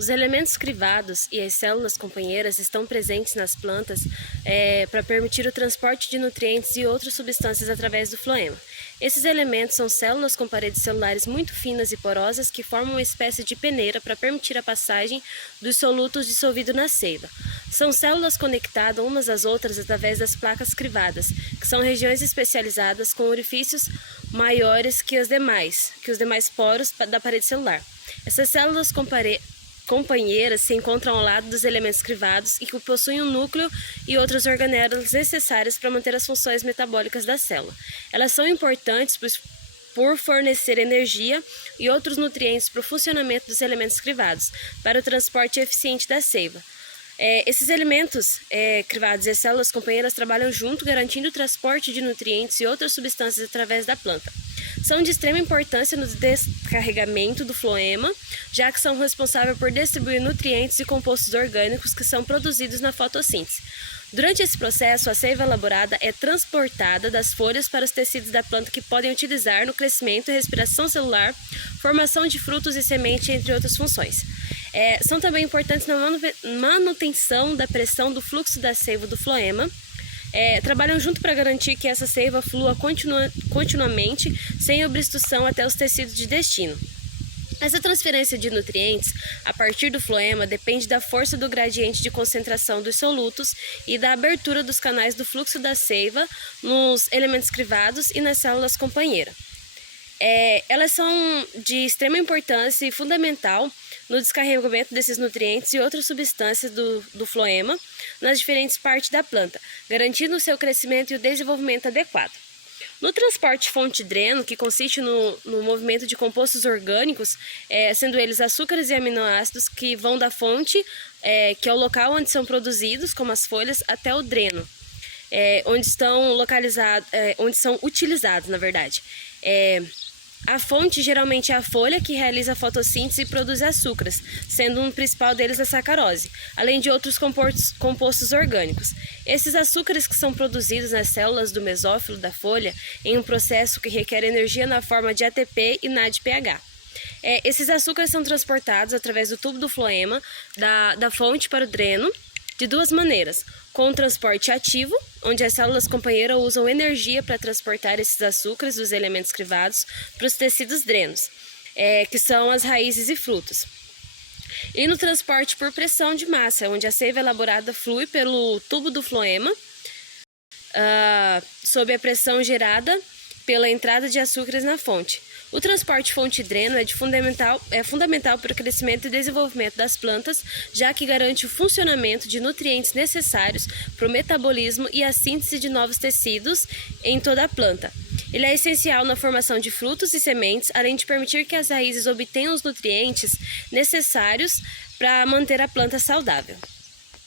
Os elementos crivados e as células companheiras estão presentes nas plantas para permitir o transporte de nutrientes e outras substâncias através do floema. Esses elementos são células com paredes celulares muito finas e porosas que formam uma espécie de peneira para permitir a passagem dos solutos dissolvidos na seiva. São células conectadas umas às outras através das placas crivadas, que são regiões especializadas com orifícios maiores que os demais poros da parede celular. Essas células companheiras se encontram ao lado dos elementos crivados e que possuem um núcleo e outros organelos necessários para manter as funções metabólicas da célula. Elas são importantes por fornecer energia e outros nutrientes para o funcionamento dos elementos crivados, para o transporte eficiente da seiva. Esses elementos crivados e as células companheiras trabalham junto, garantindo o transporte de nutrientes e outras substâncias através da planta. São de extrema importância no descarregamento do floema, já que são responsáveis por distribuir nutrientes e compostos orgânicos que são produzidos na fotossíntese. Durante esse processo, a seiva elaborada é transportada das folhas para os tecidos da planta que podem utilizar no crescimento e respiração celular, formação de frutos e semente, entre outras funções. São também importantes na manutenção da pressão do fluxo da seiva do floema. Trabalham junto para garantir que essa seiva flua continuamente, sem obstrução até os tecidos de destino. Essa transferência de nutrientes a partir do floema depende da força do gradiente de concentração dos solutos e da abertura dos canais do fluxo da seiva nos elementos crivados e nas células companheiras. Elas são de extrema importância e fundamental no descarregamento desses nutrientes e outras substâncias do floema nas diferentes partes da planta, garantindo o seu crescimento e o desenvolvimento adequado. No transporte fonte-dreno, que consiste no movimento de compostos orgânicos, sendo eles açúcares e aminoácidos, que vão da fonte, que é o local onde são produzidos, como as folhas, até o dreno, onde são utilizados, na verdade. A fonte geralmente é a folha, que realiza a fotossíntese e produz açúcares, sendo um principal deles a sacarose, além de outros compostos orgânicos. Esses açúcares que são produzidos nas células do mesófilo da folha em um processo que requer energia na forma de ATP e NADPH. Esses açúcares são transportados através do tubo do floema, da fonte para o dreno, de duas maneiras: com o transporte ativo, onde as células companheiras usam energia para transportar esses açúcares dos elementos crivados para os tecidos drenos, que são as raízes e frutos. E no transporte por pressão de massa, onde a seiva elaborada flui pelo tubo do floema, sob a pressão gerada pela entrada de açúcares na fonte. O transporte fonte-dreno é fundamental para o crescimento e desenvolvimento das plantas, já que garante o funcionamento de nutrientes necessários para o metabolismo e a síntese de novos tecidos em toda a planta. Ele é essencial na formação de frutos e sementes, além de permitir que as raízes obtenham os nutrientes necessários para manter a planta saudável.